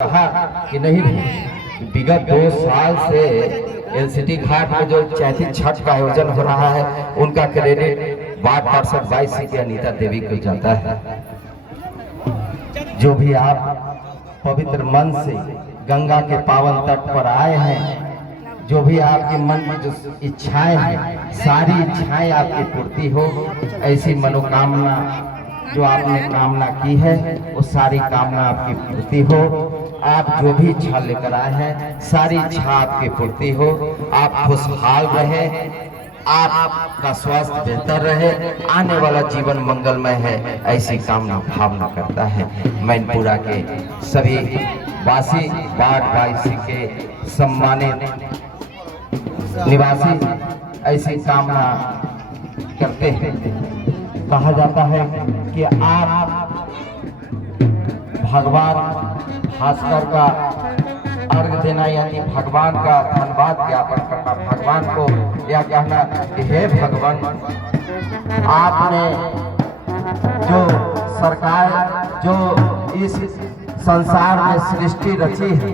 कहा कि नहीं, विगत 2 साल से एलसीटी घाट में जो चैती छठ का आयोजन हो रहा है उनका क्रेडिट वार्ड पार्षद 22 की अनीता देवी को जाता है। जो भी आप पवित्र मन से गंगा के पावन तट पर आए हैं, जो भी आपके मन में जो इच्छाएं हैं, सारी इच्छाएं आपकी पूर्ति हो, ऐसी मनोकामना जो आपने कामना की है वो सारी कामना आपकी पूर्ति हो। आप जो भी इच्छा लेकर आए हैं सारी इच्छा आपकी पूर्ति हो। आप खुशहाल रहे, आपका स्वास्थ्य बेहतर रहे, आने वाला जीवन मंगलमय है, ऐसी कामना भावना करता है। मैनपुरा के सभी वासी वार्ड 22 के सम्मानित निवासी ऐसी कामना करते हैं। कहा जाता है कि आप भगवान भास्कर का अर्घ देना यानी भगवान का धन्यवाद ज्ञापन करना, भगवान को यह कहना कि हे भगवान, आपने जो सरकार जो इस संसार में सृष्टि रची है,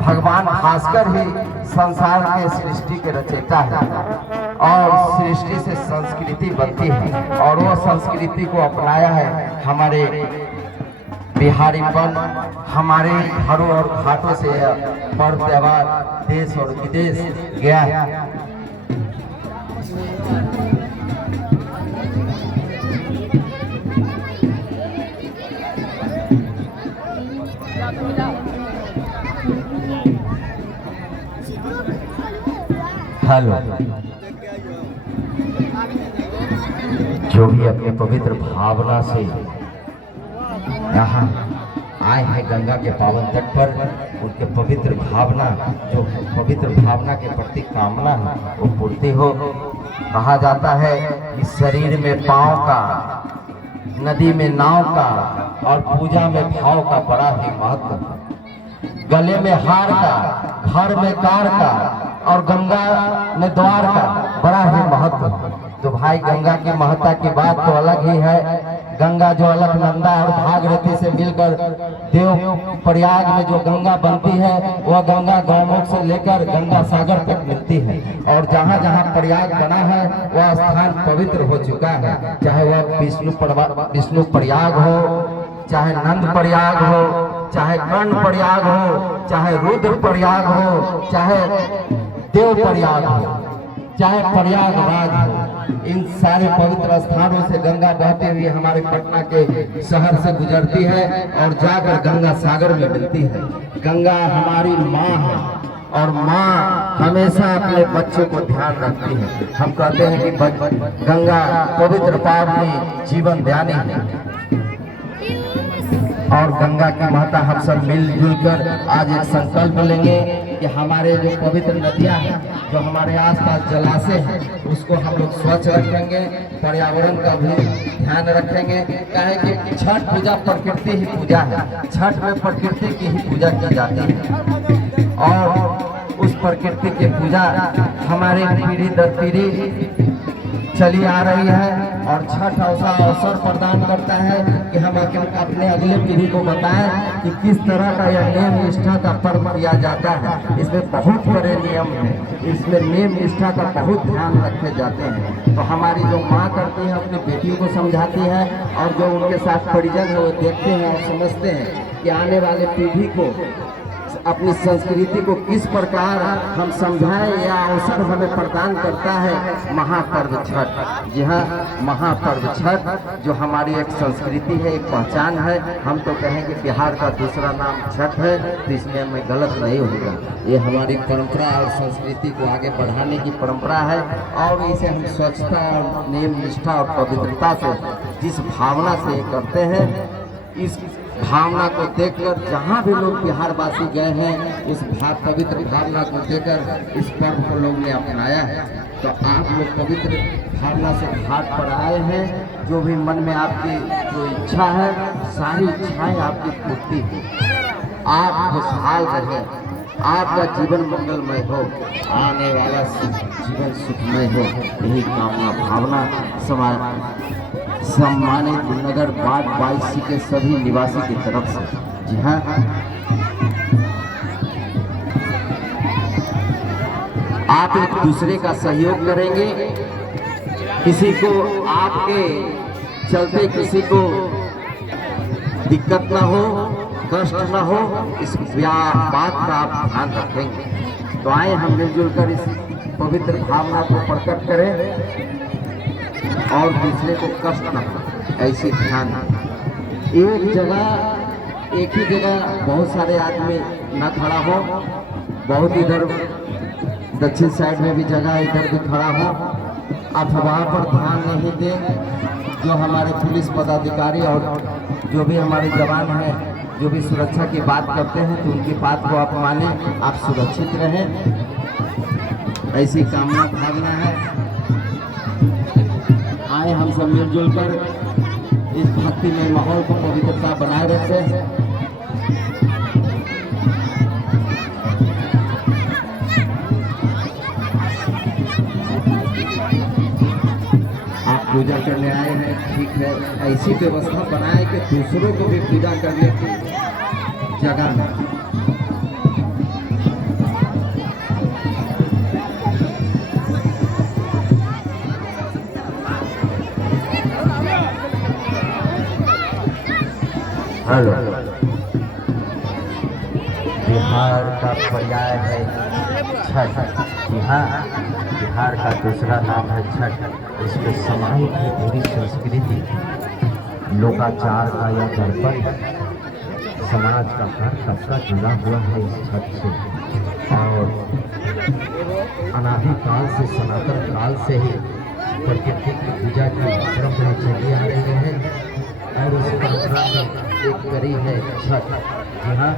भगवान भास्कर ही संसार के सृष्टि के रचयिता है और सृष्टि से संस्कृति बनती है और वो संस्कृति को अपनाया है हमारे बिहारीपन, हमारे घरों और घाटों से पर्व त्योहार देश और विदेश गया है। हेलो, जो भी अपने पवित्र भावना से यहाँ आए हैं गंगा के पावन तट पर, उनके पवित्र भावना जो पवित्र भावना के प्रति कामना है वो पूर्ति हो। कहा जाता है कि शरीर में पांव का, नदी में नाव का और पूजा में भाव का बड़ा ही महत्व, गले में हार का, घर में कार का और गंगा में द्वार का बड़ा ही महत्व। तो भाई गंगा की महत्ता की बात तो अलग ही है। गंगा जो अलकनंदा और भागीरथी से मिलकर देव प्रयाग में जो गंगा बनती है वह गंगा गौमुख से लेकर गंगा सागर तक मिलती है और जहाँ जहाँ प्रयाग बना है वह स्थान पवित्र हो चुका है। चाहे वह विष्णु प्रयाग हो, चाहे नंद प्रयाग हो, चाहे कर्ण प्रयाग हो, चाहे रुद्र प्रयाग हो, चाहे देव प्रयाग हो, चाहे प्रयागराज हो, इन सारे पवित्र स्थानों से गंगा बहते हुए हमारे पटना के शहर से गुजरती है और जाकर गंगा सागर में मिलती है। गंगा हमारी माँ है और माँ हमेशा अपने बच्चों को ध्यान रखती है। हम कहते हैं कि गंगा पवित्र पावनी जीवन दानी है और गंगा की महत्ता हम सब मिलजुल कर आज एक संकल्प लेंगे कि हमारे जो पवित्र नदियां हैं, जो हमारे आसपास जलाशय हैं, उसको हम लोग स्वच्छ रखेंगे, पर्यावरण का भी ध्यान रखेंगे। कहे कि छठ पूजा प्रकृति ही पूजा है, छठ में प्रकृति की ही पूजा की जाती है और उस प्रकृति की पूजा हमारे पीढ़ी दर पीढ़ी चली आ रही है और छठ ऐसा अवसर प्रदान करता है कि हम अपने अगले पीढ़ी को बताएं कि किस तरह का यह नियम निष्ठा का पर्व किया जाता है। इसमें बहुत बड़े नियम है, इसमें नियम निष्ठा का बहुत ध्यान रखे जाते हैं। तो हमारी जो माँ करती है अपनी बेटियों को समझाती है और जो उनके साथ परिजन है वो देखते हैं और समझते हैं कि आने वाले पीढ़ी को अपनी संस्कृति को किस प्रकार हम समझाएं या अवसर हमें प्रदान करता है महापर्व छठ। जी हाँ, महापर्व छठ जो हमारी एक संस्कृति है, एक पहचान है। हम तो कहें कि बिहार का दूसरा नाम छठ है, तो इसमें हमें गलत नहीं होगा। ये हमारी परंपरा और संस्कृति को आगे बढ़ाने की परंपरा है और इसे हम स्वच्छता और नियम निष्ठा और पवित्रता से जिस भावना से ये करते हैं, इस भावना को देखकर जहाँ भी लोग बिहारवासी गए हैं उस पवित्र भावना को देखकर इस पर्व को लोग ने अपनाया है। तो आप लोग पवित्र भावना से घाट पर आए हैं, जो भी मन में आपकी जो इच्छा है सारी इच्छाएं आपकी पूर्ति हो, आप खुशहाल रहें, आपका जीवन मंगलमय हो, आने वाला जीवन सुखमय हो, यही कामना भावना सम्मानित नगर वार्ड 22 के सभी निवासी की तरफ से। जी हाँ, आप एक दूसरे का सहयोग करेंगे, किसी को आपके चलते किसी को दिक्कत ना हो, कष्ट ना हो, इस बात का आप ध्यान रखेंगे। तो आए हम मिलजुल कर इस पवित्र भावना को प्रकट करें और दूसरे को कष्ट ना हो, ऐसे ध्यान। एक जगह, एक ही जगह बहुत सारे आदमी ना खड़ा हो, बहुत इधर दक्षिण साइड में भी जगह इधर भी खड़ा हो, अफवाह पर ध्यान नहीं दें। जो हमारे पुलिस पदाधिकारी और जो भी हमारे जवान हैं, जो भी सुरक्षा की बात करते हैं, तो उनकी बात को आप माने, आप सुरक्षित रहें, ऐसी कामना भावना है। आए हम सब मिलजुल कर इस भक्ति में माहौल को पवित्रता बनाए रखें। पूजा करने आए हैं, ठीक है, ऐसी व्यवस्था बनाए कि दूसरों को भी पूजा करने की जगह है। हेलो, बिहार का पर्याय है छठ। यहाँ बिहार का दूसरा नाम है छठ। इसमें समाज की पूरी संस्कृति, लोकाचार का या दर्पण, समाज का हर तबका जुड़ा हुआ है इस छठ से। और अनादि काल से, सनातन काल से ही प्रकृति की पूजा की परंपरा चली आ रही है और उस परंपरा में एक कड़ी है छठ। जी हाँ,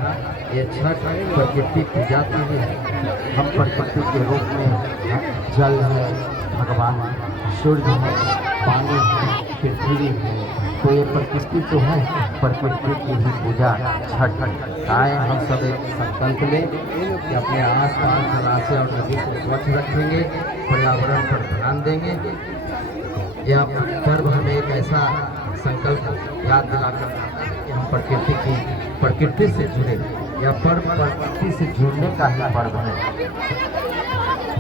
ये छठ प्रकृति पूजा की है। हम प्रकृति के रूप में जल है, भगवान सूर्य है, पानी है, पृथ्वी है, तो ये प्रकृति तो है, प्रकृति की ही पूजा छठ। आए हम सब एक संकल्प लें कि अपने आस पास जलाशय और नदी को स्वच्छ रखेंगे, पर्यावरण पर ध्यान देंगे। यह पर्व हमें एक ऐसा संकल्प याद दिलाकर कि हम प्रकृति से जुड़े। यह पर्व प्रकृति से जुड़ने का ही पर्व है।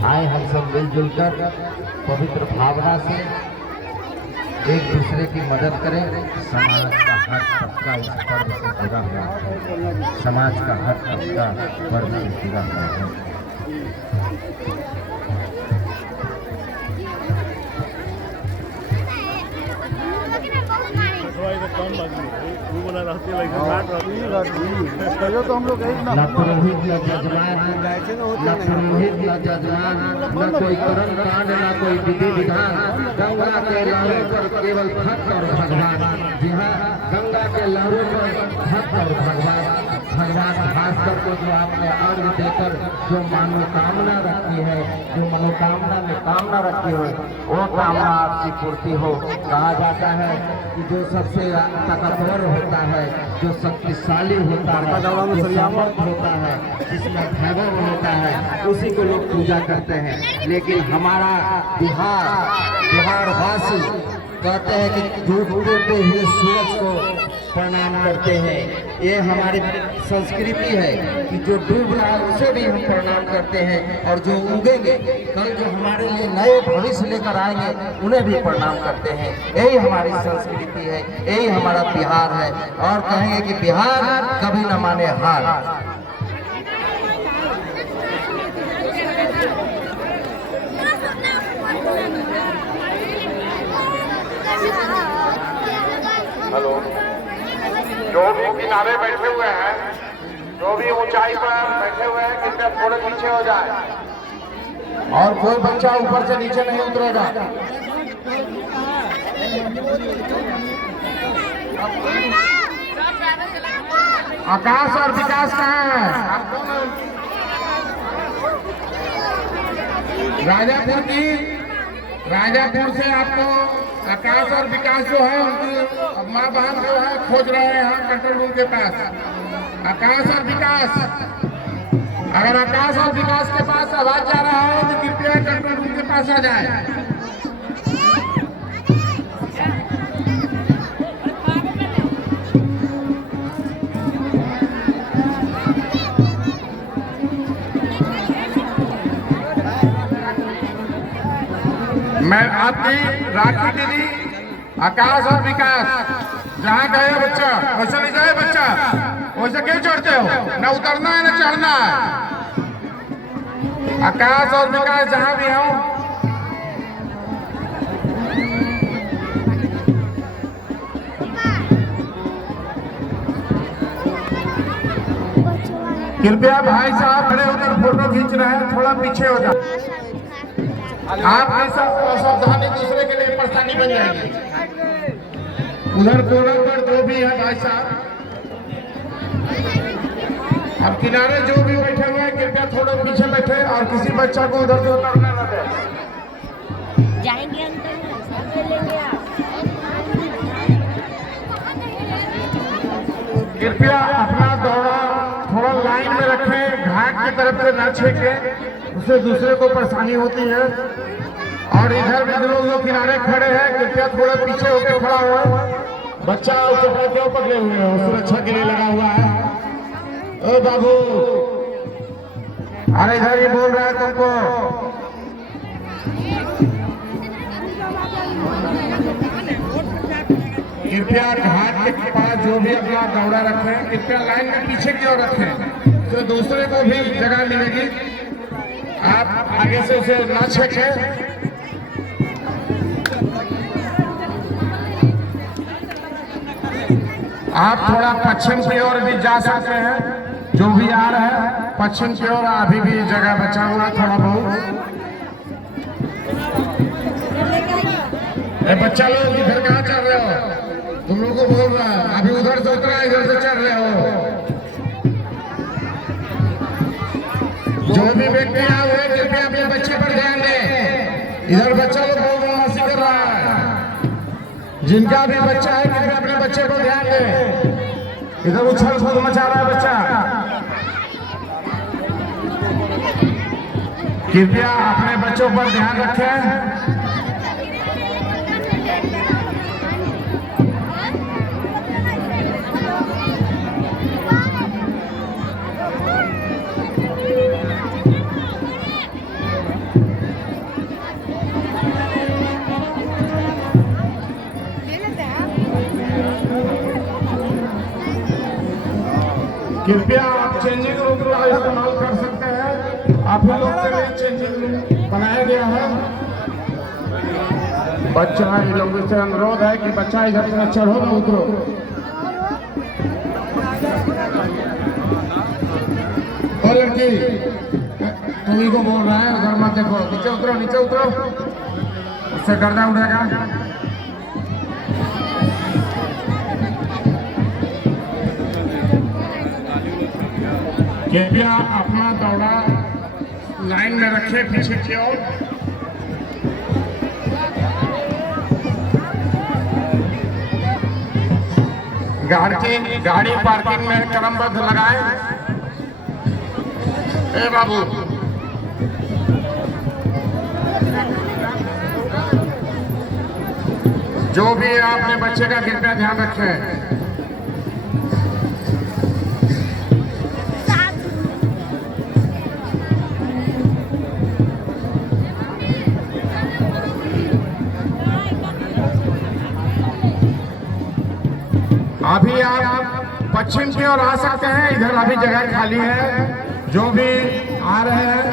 आए हम सब मिलजुल कर पवित्र भावना से एक दूसरे की मदद करें। समाज का हर तबका इस पर्व से जुड़ा हुआ है। समाज का हर तबका पर्व से जुड़ा हुआ है। तो हम लोग न पुरोहित न जजमान, न पुरोहित न जजमान, न कोई कर्म कांड, न कोई विधि विधान। गंगा के लहरों पर केवल भक्त और भगवान। जी हाँ, गंगा के लहरों पर भक्त और भगवान। भगवान भास्कर को जो आपने अर्घ देकर जो मनोकामना रखी है, जो मनोकामना में कामना रखी हो, वो कामना आपकी पूर्ति हो। कहा जाता है कि जो सबसे ताकतवर होता है, जो शक्तिशाली होता है, जो सामर्थ होता है, जिसमें वैभव होता है, उसी को लोग पूजा करते हैं। लेकिन हमारा बिहारवासी कहते हैं कि डूबते हुए सूरज को प्रणाम करते हैं। ये हमारी संस्कृति है कि जो डूब रहा है उसे भी हम प्रणाम करते हैं, और जो उगेंगे कल, जो हमारे लिए नए भविष्य लेकर आएंगे, उन्हें भी प्रणाम करते हैं। यही हमारी संस्कृति है, यही हमारा बिहार है। और कहेंगे कि बिहार कभी न माने हार। हेलो, जो भी किनारे बैठे हुए हैं, जो भी ऊंचाई पर बैठे हुए हैं, कृपया थोड़े पीछे हो जाए और कोई बच्चा ऊपर से नीचे नहीं उतरेगा। आकाश और विकास कहाँ है? राजापुर से आपको आकाश और विकास जो है, उनकी माँ बहन जो है खोज रहे हैं यहाँ कंट्रोल रूम के पास। आकाश और विकास, अगर आकाश और विकास के पास आवाज जा रहा है तो कृपया कंट्रोल रूम के पास आ जाए। मैं आपकी राखी दीदी आकाश और विकास जहाँ गए बच्चा वैसे नहीं जाए बच्चा, वैसे क्यों चढ़ते हो? ना उतरना है ना चढ़ना है। आकाश और विकास जहाँ भी हो, कृपया भाई साहब खड़े होकर फोटो खींच रहे हैं, थोड़ा पीछे हो जाए। आप ऐसा असावधानी दूसरे के लिए परेशानी बन जाएगी। उधर कोना पर जो भी है भाई साहब, अब किनारे जो भी बैठे हुए हैं कृपया थोड़ा पीछे बैठे और किसी बच्चा को उधर से उतरने न दें। जाएंगे अंकल, साथ में लेंगे आप। कृपया अपना दौरा थोड़ा लाइन में रखें, घाट की तरफ से न छेके, उससे दूसरे को परेशानी होती है। और इधर भी लोग किनारे खड़े हैं, कृपया थोड़ा पीछे होकर खड़ा हुआ। बच्चा कपड़ा क्यों पकड़े हुए हो? सुरक्षा के लिए लगा हुआ है। ओ बाबू, अरे इधर ही बोल रहा है तुमको। कृपया घाट के पास जो भी अपना दौड़ा रखें, कृपया लाइन में पीछे की ओर रखें, तो दूसरे को भी जगह मिलेगी। आप आगे से उसे ना छेकें। आप थोड़ा पश्चिम की ओर भी जा सकते हैं, जो भी आ रहे हैं पश्चिम की ओर अभी भी जगह बचा हुआ थोड़ा बहुत। बच्चा लोग इधर कहाँ चल रहे हो? तुम लोग को बोल रहा है अभी उधर से उतरा, इधर से चल रहे हो। जो भी व्यक्ति आए हुए कृपया अपने बच्चे पर ध्यान दें। इधर बच्चा लोग बहुत बदमाशी कर रहा है। जिनका भी बच्चा है कृपया अपने बच्चे को ध्यान दें। इधर उछल कूद मचा रहा है बच्चा। कृपया अपने बच्चों पर ध्यान रखें। कृपया आप चेंजिंग रूम का इस्तेमाल कर सकते हैं। आप लोग के लिए चेंजिंग रूम बनाया गया है। बच्चा इन लोगों से अनुरोध है कि बच्चा इधर से चढ़ो ना उतरो। और लड़की तुम्ही को बोल रहा है उधर मत देखो, नीचे उतरो, नीचे उतरो, उससे गर्दा उड़ेगा। कृपया अपना दौड़ा लाइन में रखें पीछे की ओर। गाड़ी पार्किंग में क्रमबद्ध लगाएं। ए बाबू, जो भी है अपने बच्चे का कृपया ध्यान रखें। अभी आप पश्चिम की ओर आ सकते हैं, इधर अभी जगह खाली है। जो भी आ रहे हैं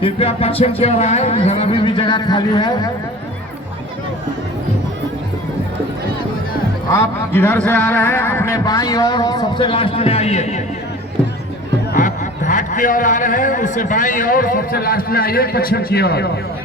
कृपया पश्चिम की ओर आए, इधर अभी भी जगह खाली है। आप जिधर से आ रहे हैं अपने बाईं ओर सबसे लास्ट में आइए। आप घाट की ओर आ रहे हैं, उससे बाईं ओर सबसे लास्ट में आइए, पश्चिम की ओर।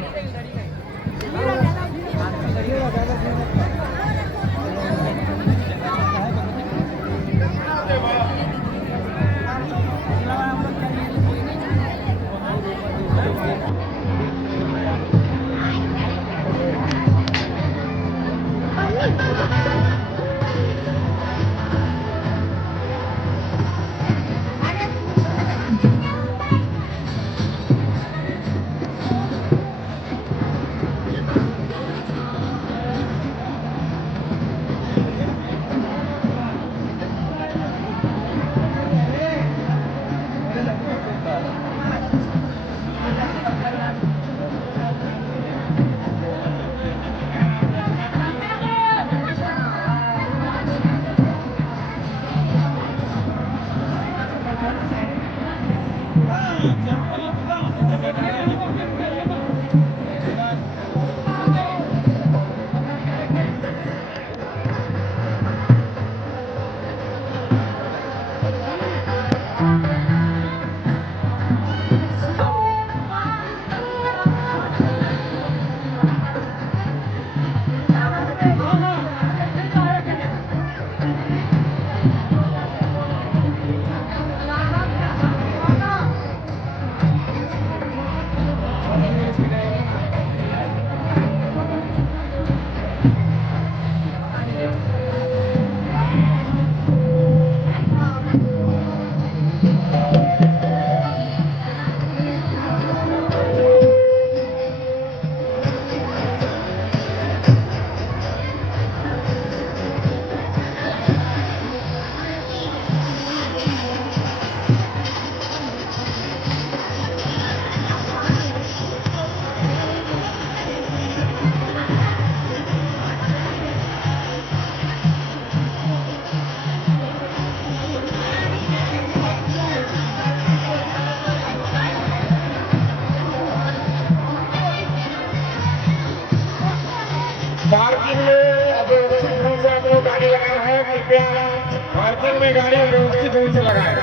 अपनी गाड़ी व्यवस्थित रूप से लगाए,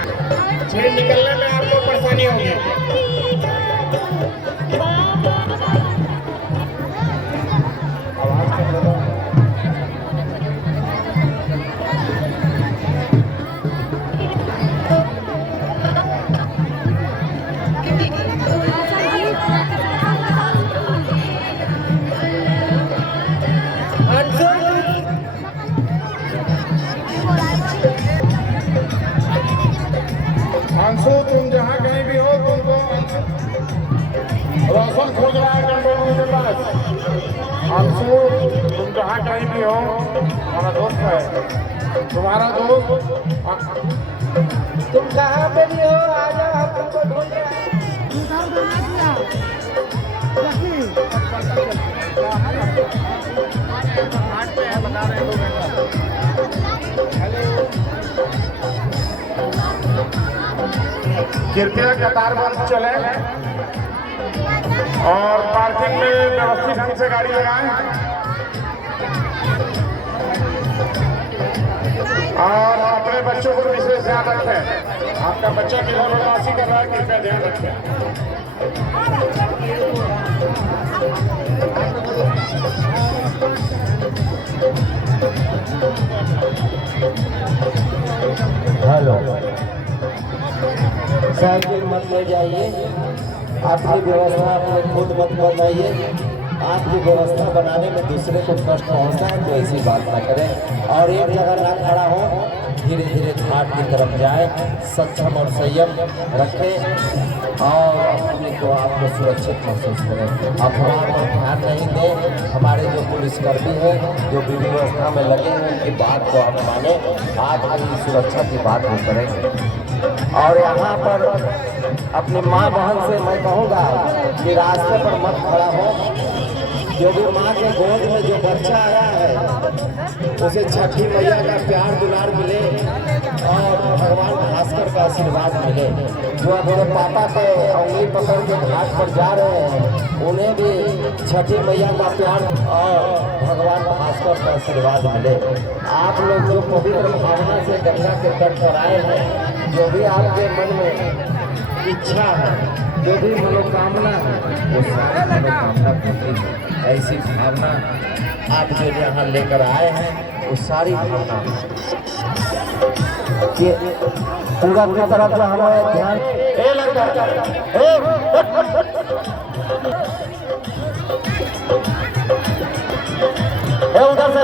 फिर निकलने में आपको परेशानी होगी। अंशु, तुम जहाँ कहीं भी हो, तुमको रोशन खोज रहा है कंट्रोल रूम के पास। अंशु, तुम जहाँ कहीं भी हो, हमारा दोस्त है, तुम्हारा दोस्त। तुम कहाँ पे भी हो, आ जाओ, हम तुमको ढूंढ रहे हैं। कृपया कतारबंद चले और पार्किंग में व्यवस्थित ढंग से गाड़ी लगाएं और अपने बच्चों को विशेष ध्यान रखें। आपका बच्चा किधर बदमाशी कर रहा है, कृपया ध्यान रखें। हेलो, साइकिल मत ले जाइए, आपकी व्यवस्था अपने खुद मत बनाइए। आपकी व्यवस्था बनाने में दूसरे को कष्ट पहुंचता है तो ऐसी बात ना करें। और एक जगह ना खड़ा हो, धीरे धीरे घाट की तरफ जाए, सक्षम और संयम रखें और अपने को आपको सुरक्षित महसूस करें। अफवाह पर ध्यान नहीं दें। हमारे जो पुलिसकर्मी हैं, जो विधि व्यवस्था में लगे हैं, उनकी बात को आप माने, आप अपनी सुरक्षा की बात भी करेंगे। और यहाँ पर अपनी माँ बहन से मैं कहूँगा कि रास्ते पर मत खड़ा हो। जो भी माँ के गोद में जो बच्चा आया है, उसे छठी मैया का प्यार दुलार मिले और भगवान भास्कर का आशीर्वाद मिले। जो अपने पापा के उंगली पकड़ के घाट पर जा रहे हैं, उन्हें भी छठी मैया का प्यार और भगवान भास्कर का आशीर्वाद मिले। आप लोग जो पवित्र भावना से गंगा के तट पर आए हैं, जो भी आपके मन में इच्छा है, जो भी मनोकामना है, वो सारी मनोकामना पूरी है। ऐसी भावना आप जो यहाँ लेकर आए हैं, वो सारी भावना कि पूरा की तरफ से हमारे ध्यान उधर से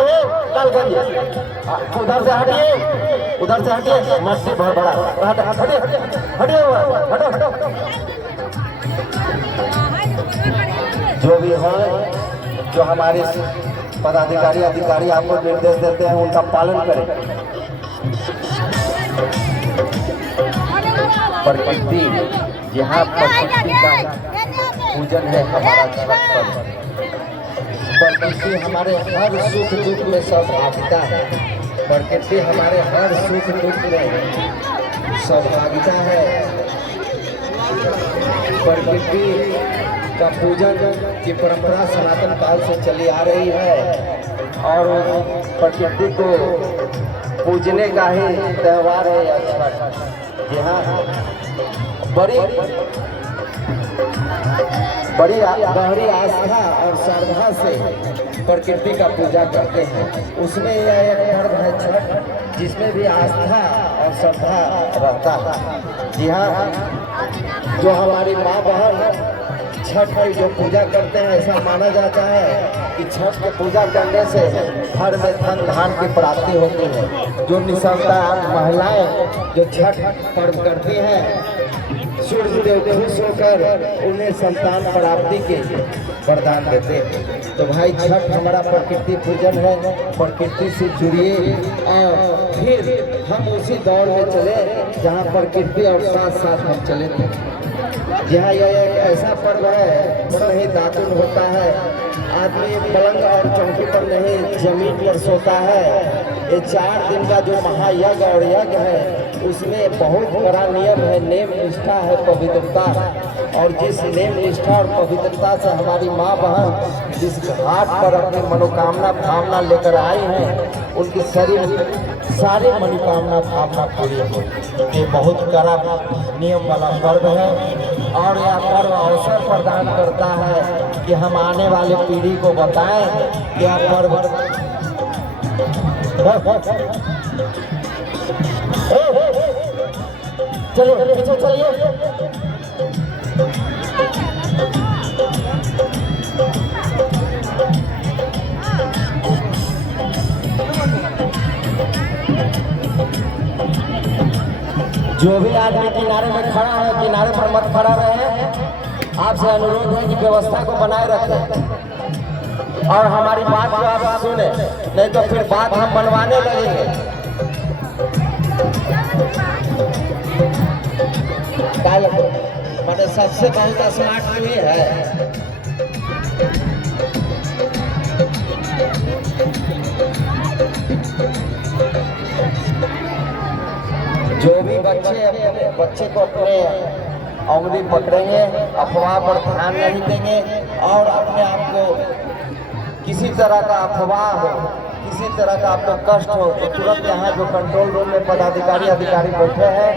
उधर से हटिए, उधर से हटिए, मस्ती बहुत बड़ा, हटिए हटिए हटो हटो। जो भी है, जो हमारे पदाधिकारी अधिकारी आपको निर्देश देते हैं, उनका पालन करें। प्रकृति, यहाँ प्रकृति का पूजन है हमारा छठ पर्व। प्रकृति हमारे हर सुख दुख में सहभागिता है। प्रकृति हमारे हर सुख दुख में सहभागिता है। प्रकृति का पूजन की परंपरा सनातन काल से चली आ रही है और प्रकृति को पूजने का ही त्यौहार है यह छठ। यहाँ बड़ी गहरी आस्था और श्रद्धा से प्रकृति का पूजा करते हैं। उसमें यह एक पर्व है छठ, जिसमें भी आस्था और श्रद्धा रहता है। जी हाँ, जो हमारी माँ बहन छठ की जो पूजा करते हैं, ऐसा माना जाता है कि छठ की पूजा करने से घर में धन धान की प्राप्ति होती है। जो निसंतान महिलाएं जो छठ पर्व करती हैं, सूर्य देव खुश होकर उन्हें संतान प्राप्ति के वरदान देते हैं। तो भाई, छठ हमारा प्रकृति पूजन है। प्रकृति से जुड़िए और फिर हम उसी दौर में चले जहाँ प्रकृति और साथ साथ हम चले थे। जहाँ यह एक ऐसा पर्व है, नहीं दातुन होता है, आदमी पलंग और चौकी पर नहीं जमीन पर सोता है। ये 4 दिन का जो महायज्ञ और यज्ञ है, उसमें बहुत बड़ा नियम है, नेम निष्ठा है, पवित्रता। और जिस नेम निष्ठा और पवित्रता से हमारी माँ बहन जिस घाट पर अपनी मनोकामना भावना लेकर आई हैं, उनकी सारी मनोकामना भावना पूरी हो। ये बहुत कड़ा नियम वाला पर्व है और यह पर्व अवसर प्रदान करता है कि हम आने वाले पीढ़ी को बताएं कि यह पर्व चलिए पीछे चलिए। जो भी आदमी किनारे में खड़ा है किनारे पर मत खड़ा रहे। आपसे अनुरोध है कि व्यवस्था को बनाए रखें और हमारी बात को आप सुने, नहीं तो फिर बात हम बनवाने लगेंगे। मैंने सबसे बहुत स्मार्ट भी है। जो भी बच्चे को अपने उंगली पकड़ेंगे, अफवाह पर ध्यान नहीं देंगे और अपने आप को किसी तरह का अफवाह हो, किसी तरह का आपको कष्ट हो तो तुरंत यहाँ जो कंट्रोल रूम में पदाधिकारी अधिकारी बैठे हैं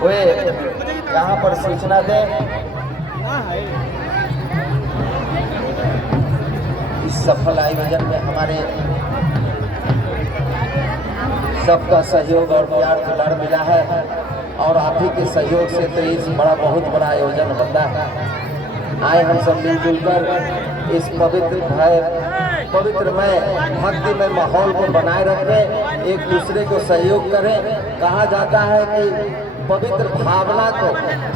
वे यहाँ पर सूचना दें। इस सफल आयोजन में हमारे सबका सहयोग और प्यार दुलार मिला है और आप ही के सहयोग से तो इस बहुत बड़ा आयोजन होता है। आए हम सब मिलजुल कर इस पवित्रमय भक्तिमय माहौल को बनाए रखें, एक दूसरे को सहयोग करें। कहा जाता है कि पवित्र भावना को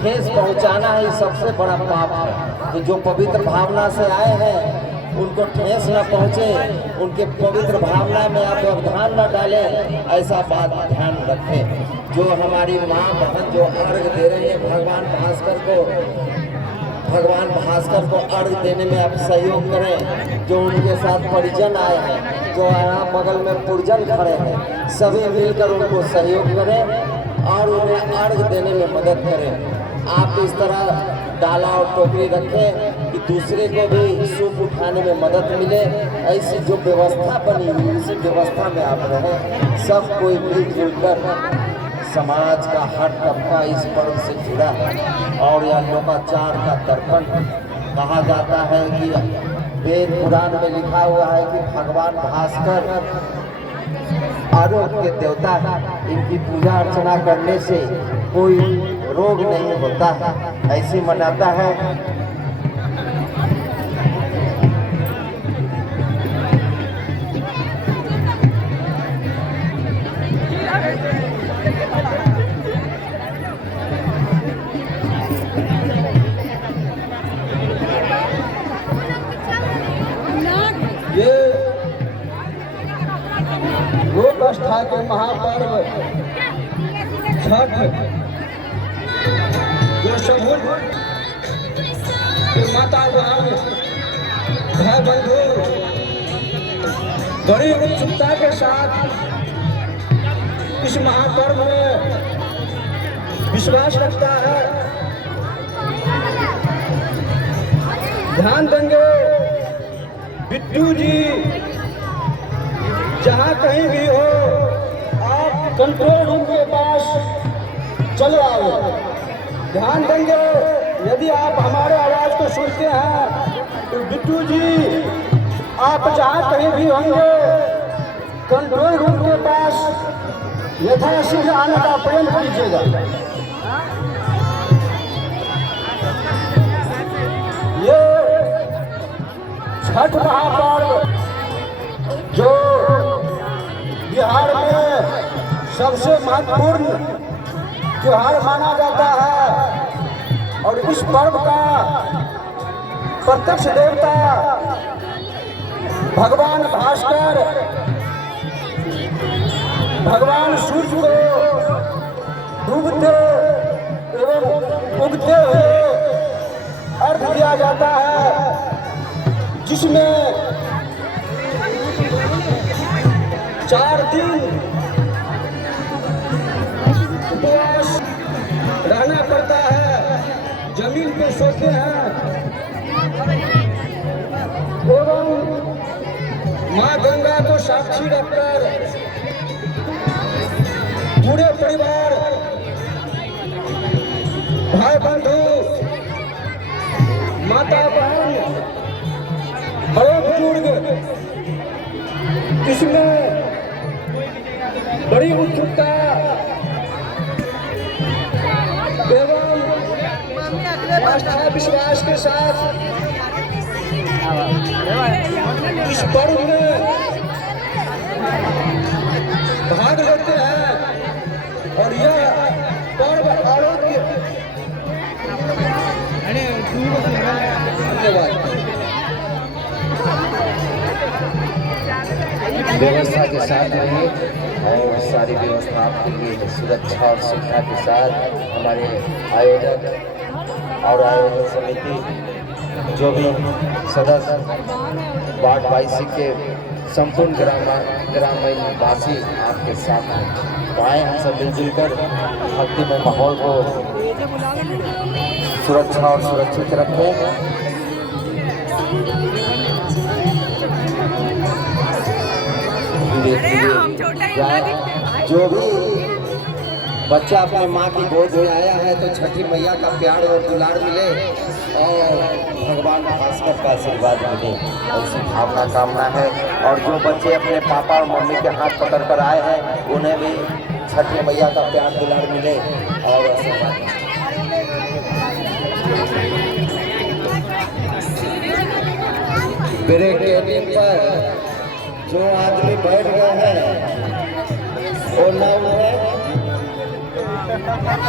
ठेस पहुंचाना ही सबसे बड़ा पाप है। तो जो पवित्र भावना से आए हैं उनको ठेस न पहुंचे, उनके पवित्र भावना में आप व्यवधान न डालें, ऐसा बात ध्यान रखें। जो हमारी माँ बहन जो अर्घ दे रहे हैं भगवान भास्कर को अर्घ देने में आप सहयोग करें। जो उनके साथ परिजन आए हैं, जो यहाँ बगल में पुरजन खड़े हैं, सभी मिलकर उनको सहयोग करें और उन्हें अर्घ देने में मदद करें। आप इस तरह डाला और टोकरी रखें कि दूसरे को भी सूप उठाने में मदद मिले। ऐसी जो व्यवस्था बनी हुई उसी व्यवस्था में आप रहें। सब कोई मिलजुल कर समाज का हर तबका इस पर्व से जुड़ा है और यह लोकाचार का दर्पण कहा जाता है कि वेद पुराण में लिखा हुआ है कि भगवान भास्कर आरोग्य के देवता है। इनकी पूजा अर्चना करने से कोई रोग नहीं होता है, ऐसे मनाता है। ये लोक आस्था के महापर्व छठ जो सभुज माता बहन भाई बंधु बड़ी उत्सुकता के साथ इस महापर्व में विश्वास रखता है। ध्यान देंगे बिट्टू जी, जहाँ कहीं भी हो आप कंट्रोल रूम के पास चले आओ। ध्यान देंगे, यदि आप हमारे आवाज को सुनते हैं तो बिट्टू जी आप जहाँ कहीं भी होंगे कंट्रोल रूम के पास यथाशीघ्र आने का प्रयत्न कीजिएगा। ये छठ महापर्व जो बिहार में सबसे महत्वपूर्ण त्योहार माना जाता है और इस पर्व का प्रत्यक्ष देवता भगवान भास्कर भगवान सूर्य को डूबते एवं उगते हुए अर्घ दिया जाता है, जिसमें 4 दिन उपवास रहना पड़ता है, जमीन पे सोते हैं एवं माँ गंगा को साक्षी रखकर परिवार, भाई बंधु, माता बहन, बड़े बुजुर्ग, इसमें बड़ी उत्सुकता एवं आस्था विश्वास के साथ इस पर्व में भाग लेते हैं और यह पर्व आरोग्य। धन्यवाद। व्यवस्था के साथ रहे और सारी व्यवस्था आपके लिए सुरक्षा और सुविधा के साथ हमारे आयोजक और आयोजन समिति जो भी सदस्य वार्ड 22 के संपूर्ण ग्रामीण वासी आपके साथ हैं। तो आए हम सब मिलजुल कर भक्तिमय माहौल को सुरक्षा और सुरक्षित रखें। जो भी बच्चा अपने माँ की गोद में आया है तो छठी मैया का प्यार और दुलार मिले और भगवान भास्कर का आशीर्वाद मिले, ऐसी भावना कामना है। और जो बच्चे अपने पापा और मम्मी के हाथ पकड़ कर आए हैं उन्हें भी छठी मैया का प्यार दुलार मिले और आशीर्वाद। ब्रेक के टेम पर जो आदमी बैठ गए हैं वो ना उठे,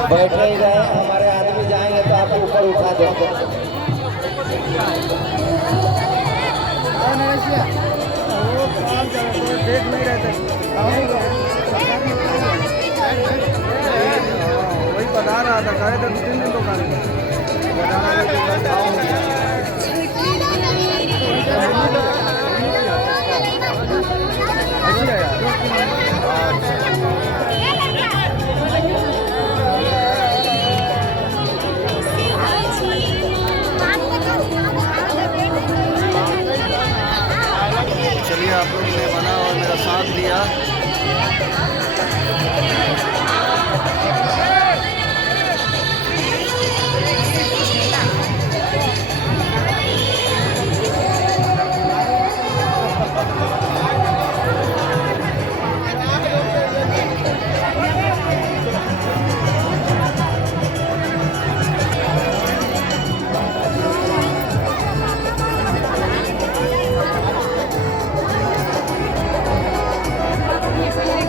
बैठे ही रहे। हमारे आदमी जाएंगे तो आपको ऊपर उठा देंगे। वही बता रहा था, कहे तो 2-3 दिन तो चलिए, आप लोगों ने बना और मेरा साथ दिया।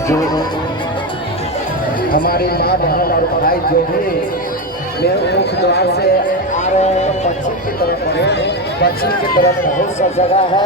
जो हमारी माँ बहन और भाई जो भी मेरे मुख्य द्वार से आ रहे हैं पश्चिम की तरफ है, पश्चिम की तरफ बहुत सा जगह है